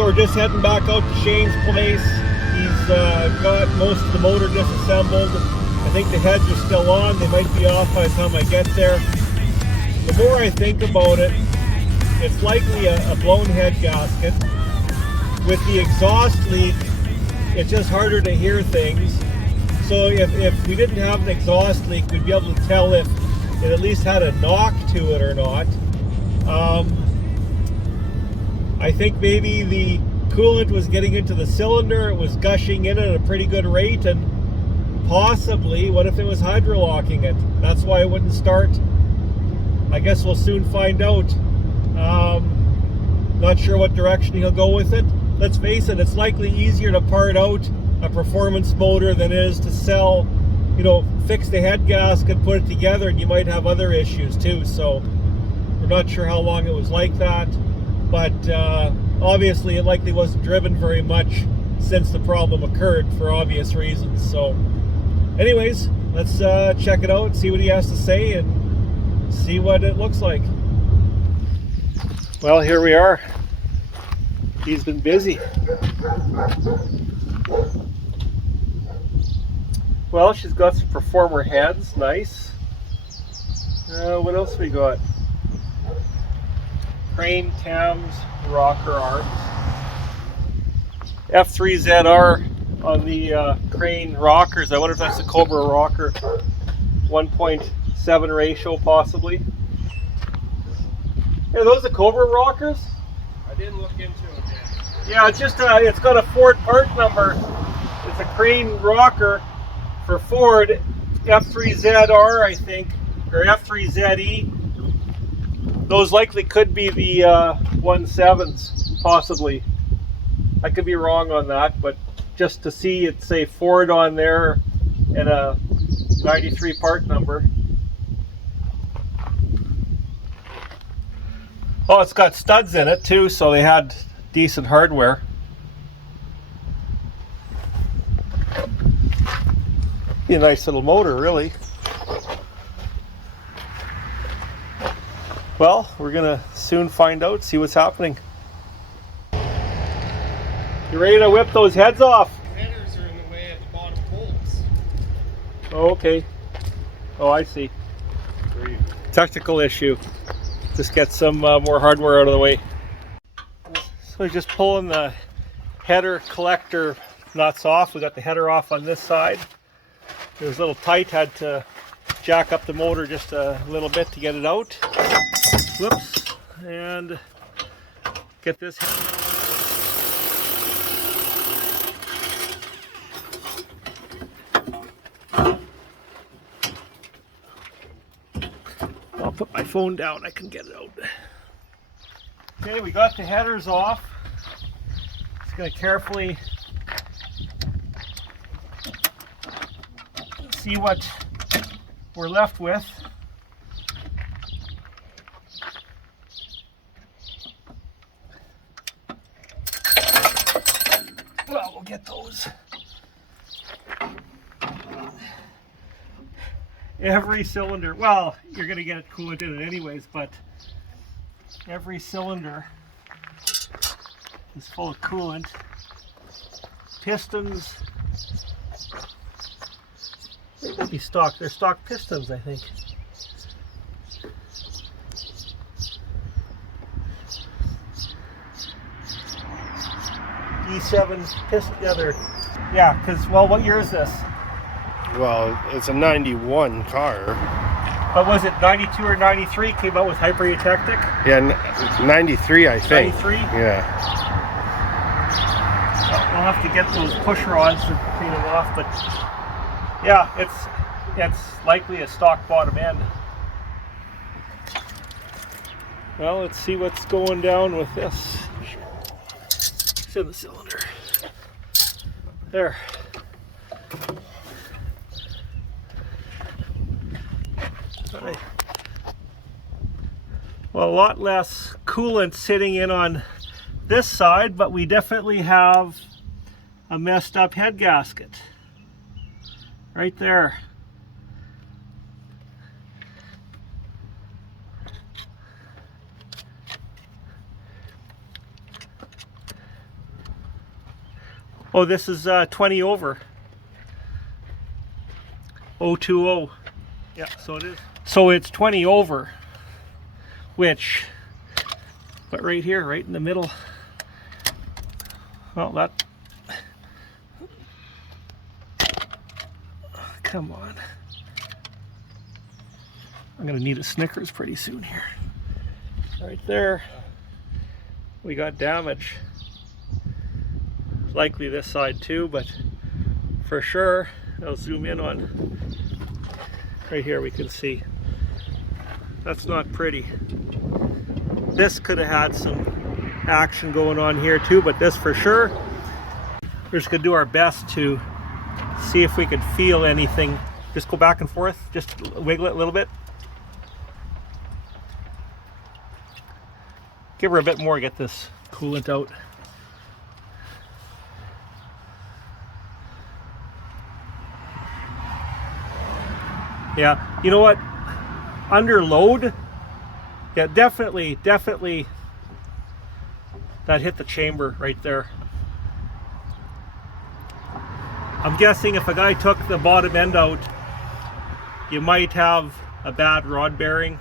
so we're just heading back out to Shane's place. He's got most of the motor disassembled. I think the heads are still on. They might be off by the time I get there. The more I think about it, it's likely a blown head gasket. With the exhaust leak, it's just harder to hear things. So if we didn't have an exhaust leak, we'd be able to tell if it at least had a knock to it or not. I think maybe the coolant was getting into the cylinder. It was gushing in at a pretty good rate, and possibly, what if it was hydrolocking it? That's why it wouldn't start. I guess we'll soon find out. Not sure what direction he'll go with it. Let's face it, it's likely easier to part out a performance motor than it is to sell, you know, fix the head gasket, put it together, and you might have other issues too. So we're not sure how long it was like that. But obviously it likely wasn't driven very much since the problem occurred for obvious reasons. So anyways, let's check it out, see what he has to say, and see what it looks like. Well, here we are. He's been busy. Well, she's got some performer heads, nice. What else we got? Crane cams, rocker arms. F3ZR on the crane rockers. I wonder if that's a Cobra rocker. 1.7 ratio possibly. Are those the Cobra rockers? I didn't look into it yet. Yeah, it's just it's got a Ford part number. It's a crane rocker for Ford, F3ZR I think, or F3ZE. Those likely could be the 1.7s, possibly. I could be wrong on that, but just to see it say Ford on there and a 93 part number. Oh, it's got studs in it too, so they had decent hardware. Be a nice little motor, really. Well, we're gonna soon find out, see what's happening. You ready to whip those heads off? The headers are in the way at the bottom bolts. Oh, okay. Oh, I see. Technical issue. Just get some more hardware out of the way. So just pulling the header collector nuts off. We got the header off on this side. It was a little tight, had to jack up the motor just a little bit to get it out. Whoops. And get this. I'll put my phone down, I can get it out. Okay, we got the headers off. Just going to carefully see what we're left with. Well, we'll get those. Every cylinder, well, you're going to get coolant in it anyways, but every cylinder is full of coolant. Pistons, they might be stock, they're stock pistons, I think. E7 piston, yeah, because, well, what year is this? Well, it's a 91 car. But was it 92 or 93 came out with hyper-eutectic? Yeah, 93 I think. 93? Yeah. Well, we'll have to get those push rods and clean it off, but yeah, it's likely a stock bottom end. Well, let's see what's going down with this. It's in the cylinder. There. Right. Well, a lot less coolant sitting in on this side, but we definitely have a messed up head gasket right there. Oh, this is 20 over. 020. Yeah, so it is. So it's 20 over, which, but right here, right in the middle, well, that, come on. I'm gonna need a Snickers pretty soon here. Right there, we got damage. Likely this side too, but for sure, I'll zoom in on, right here we can see. That's not pretty. This could have had some action going on here too, but this for sure. We're just gonna do our best to see if we could feel anything. Just go back and forth, just wiggle it a little bit. Give her a bit more, get this coolant out. Yeah, you know what? Under load, yeah, definitely that hit the chamber right there. I'm guessing if a guy took the bottom end out, you might have a bad rod bearing.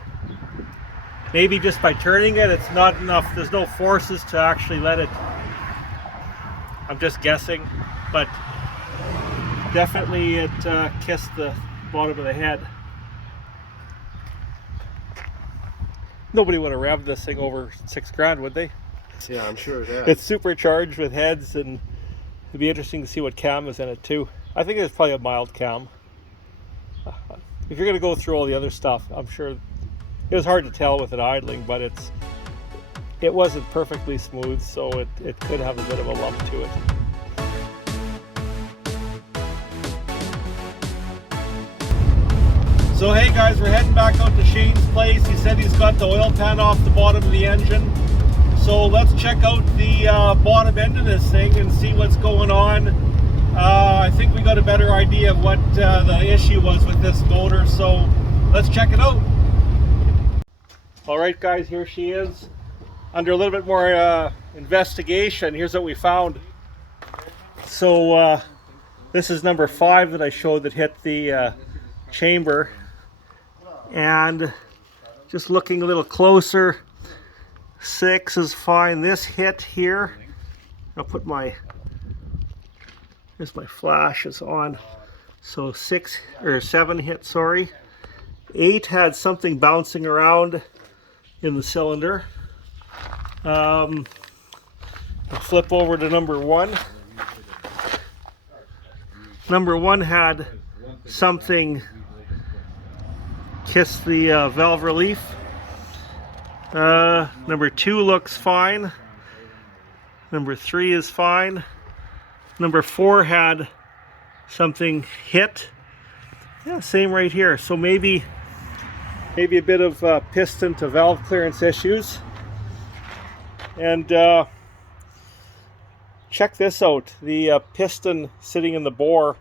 Maybe just by turning it, it's not enough. There's no forces to actually let it. I'm just guessing, but definitely it kissed the bottom of the head. Nobody would have revved this thing over $6,000, would they? Yeah, I'm sure that. It's supercharged with heads, and it'd be interesting to see what cam is in it too. I think it's probably a mild cam. If you're going to go through all the other stuff, I'm sure it was hard to tell with it idling, but it wasn't perfectly smooth, so it could have a bit of a lump to it. So hey guys, we're heading back out to Shane's place. He said he's got the oil pan off the bottom of the engine. So let's check out the bottom end of this thing and see what's going on. I think we got a better idea of what the issue was with this motor, so let's check it out. Alright guys, here she is. Under a little bit more investigation, here's what we found. So this is number 5 that I showed that hit the chamber. And just looking a little closer, 6 is fine. This hit here, I'll put my, here's my flash is on. So 6 or 7 hit, sorry. 8 had something bouncing around in the cylinder. I'll flip over to number 1. Number 1 had something kiss the valve relief. Number 2 looks fine. Number 3 is fine. Number 4 had something hit. Yeah, same right here. So maybe a bit of piston to valve clearance issues. And check this out. The piston sitting in the bore.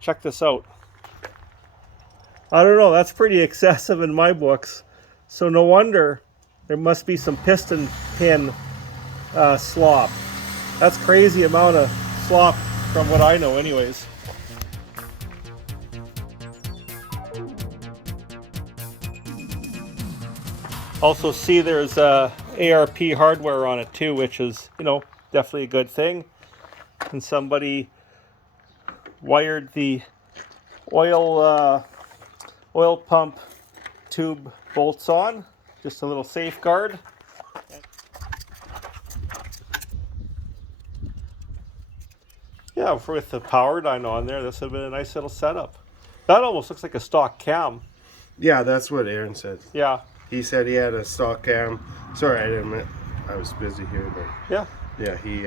Check this out. I don't know, that's pretty excessive in my books. So no wonder there must be some piston pin slop. That's crazy amount of slop from what I know anyways. Also see there's ARP hardware on it too, which is, you know, definitely a good thing. And somebody wired the oil pump tube bolts on, just a little safeguard. Yeah, with the power dyno on there, this would have been a nice little setup. That almost looks like a stock cam. Yeah, that's what Aaron said. Yeah. He said he had a stock cam. Sorry, I was busy here, but yeah, he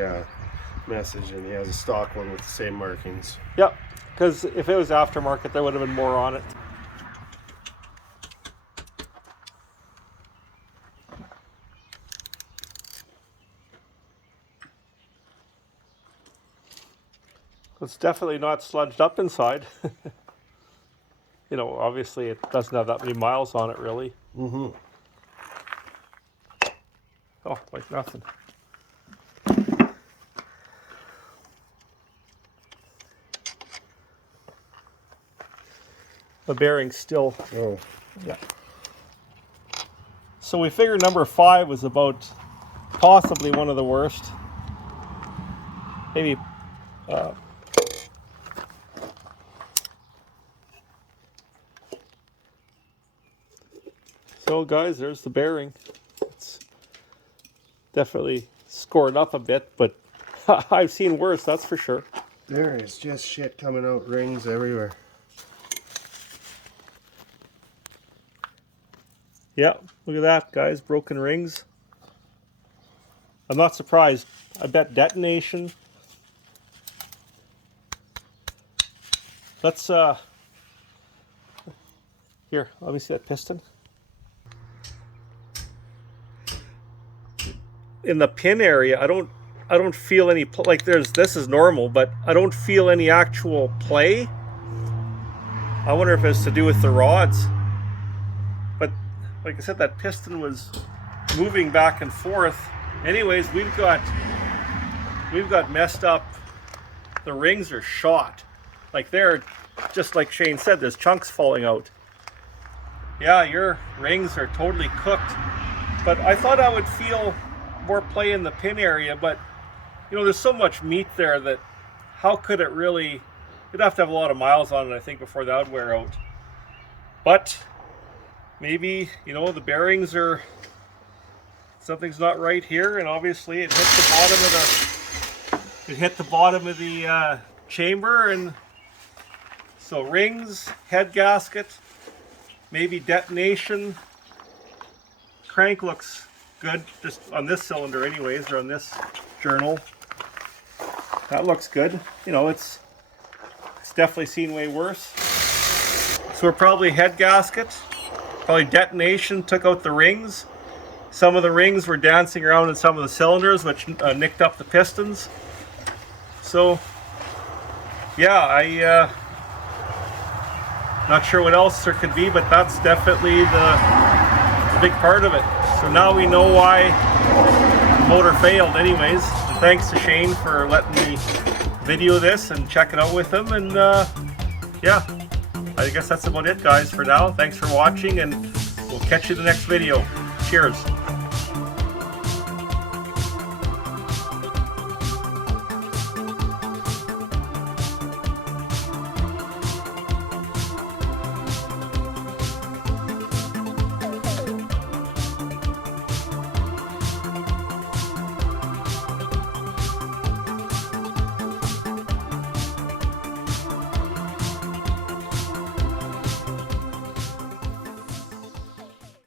messaged and he has a stock one with the same markings. Yep, because if it was aftermarket, there would have been more on it. It's definitely not sludged up inside. You know, obviously it doesn't have that many miles on it, really. Mm-hmm. Oh, like nothing. the bearing's still. Oh. Yeah. So we figured number 5 was about possibly one of the worst. Maybe. So guys, there's the bearing. It's definitely scored up a bit, but I've seen worse, that's for sure. There is just shit coming out, rings everywhere. Yeah, look at that, guys, broken rings. I'm not surprised. I bet detonation. Let's here, let me see that piston. In the pin area, I don't feel any, like this is normal, but I don't feel any actual play. I wonder if it's to do with the rods. But like I said, that piston was moving back and forth. Anyways, we've got messed up. The rings are shot. Like they're, just like Shane said, there's chunks falling out. Yeah, your rings are totally cooked. But I thought I would feel more play in the pin area, but you know, there's so much meat there that how could it really, you'd have to have a lot of miles on it, I think, before that would wear out. But maybe, you know, the bearings are, something's not right here, and obviously it hit the bottom of the chamber, and so rings, head gasket, maybe detonation. Crank looks good, just on this cylinder anyways, or on this journal. That looks good. You know, it's definitely seen way worse. So we're probably head gasket, probably detonation took out the rings. Some of the rings were dancing around in some of the cylinders, which nicked up the pistons. So yeah, not sure what else there could be, but that's definitely the big part of it. So now we know why the motor failed anyways. And thanks to Shane for letting me video this and check it out with him. And yeah, I guess that's about it, guys, for now. Thanks for watching, and we'll catch you in the next video. Cheers.